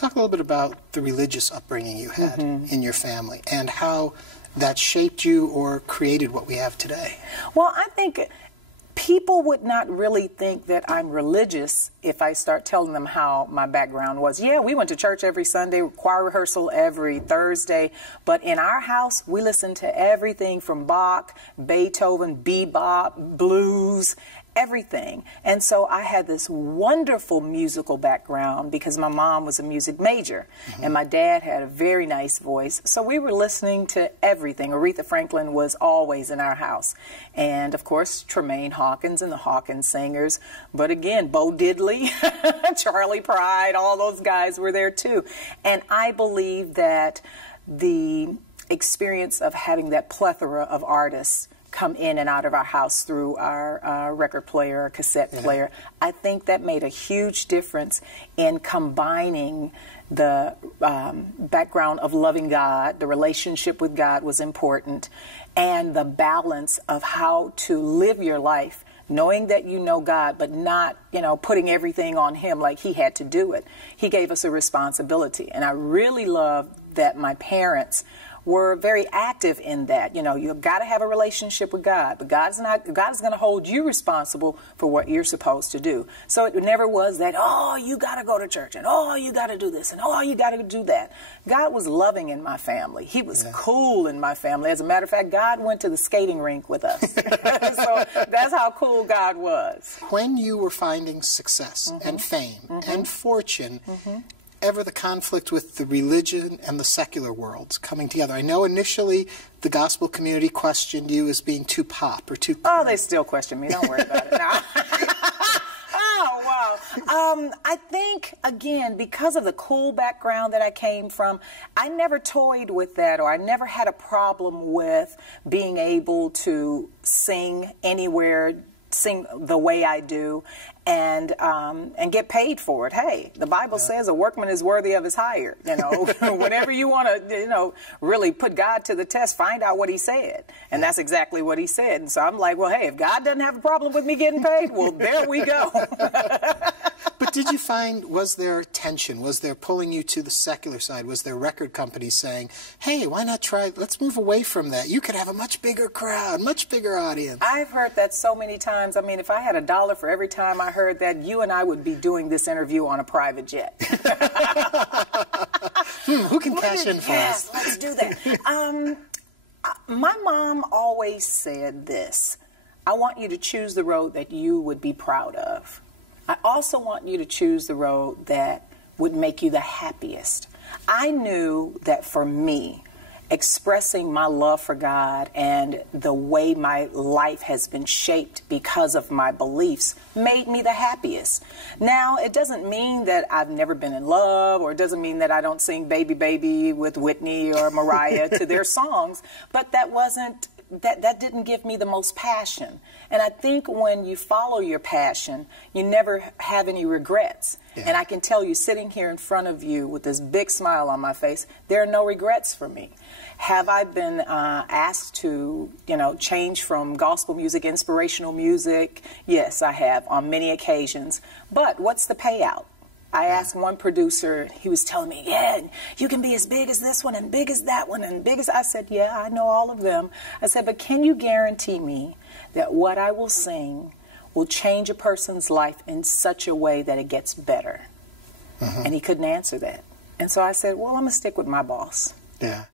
Talk a little bit about the religious upbringing you had in your family and how that shaped you or created what we have today. Well, I think people would not really think that I'm religious if I start telling them how my background was. Yeah, we went to church every Sunday, choir rehearsal every Thursday, but in our house, we listened to everything from Bach, Beethoven, bebop, blues, everything. And so I had this wonderful musical background because my mom was a music major and my dad had a very nice voice. So we were listening to everything. Aretha Franklin was always in our house. And of course, Tremaine Hawkins and the Hawkins Singers. But again, Bo Diddley, Charlie Pride, all those guys were there too. And I believe that the experience of having that plethora of artists come in and out of our house through our record player, or cassette player, I think that made a huge difference in combining the background of loving God. The relationship with God was important, and the balance of how to live your life knowing that you know God, but not, you know, putting everything on Him like He had to do it. He gave us a responsibility, and I really love that my parents were very active in that. You know, you've got to have a relationship with God, but God is going to hold you responsible for what you're supposed to do. So it never was that, oh, you got to go to church, and oh, you got to do this, and oh, you got to do that. God was loving in my family. He was cool in my family. As a matter of fact, God went to the skating rink with us. So that's how cool God was. When you were finding success and fame and fortune, ever the conflict with the religion and the secular worlds coming together? I know initially the gospel community questioned you as being too pop or too... Oh, they still question me. Don't worry about it. No. Oh, wow. I think, again, because of the cool background that I came from, I never toyed with that, or I never had a problem with being able to sing anywhere, sing the way I do, and get paid for it. Hey, the Bible says a workman is worthy of his hire. You know, whenever you want to, you know, really put God to the test, find out what He said, and that's exactly what He said. And so I'm like, well, hey, if God doesn't have a problem with me getting paid, well, there we go. But did you find, was there tension? Was there pulling you to the secular side? Was there record companies saying, hey, why not try, let's move away from that. You could have a much bigger crowd, much bigger audience. I've heard that so many times. I mean, if I had $1 for every time I heard that, you and I would be doing this interview on a private jet. Who can cash in for us? Yes, let's do that. My mom always said this: I want you to choose the road that you would be proud of. I also want you to choose the road that would make you the happiest. I knew that for me, expressing my love for God and the way my life has been shaped because of my beliefs made me the happiest. Now, it doesn't mean that I've never been in love, or it doesn't mean that I don't sing Baby Baby with Whitney or Mariah to their songs, but that wasn't, that didn't give me the most passion. And I think when you follow your passion, you never have any regrets. And I can tell you, sitting here in front of you with this big smile on my face, there are no regrets for me. Have I been asked to, you know, change from gospel music, inspirational music? Yes, I have, on many occasions. But what's the payout? I asked one producer, he was telling me, yeah, you can be as big as this one and big as that one and big as... I said, yeah, I know all of them. I said, but can you guarantee me that what I will sing will change a person's life in such a way that it gets better? And he couldn't answer that. And so I said, well, I'm going to stick with my boss. Yeah.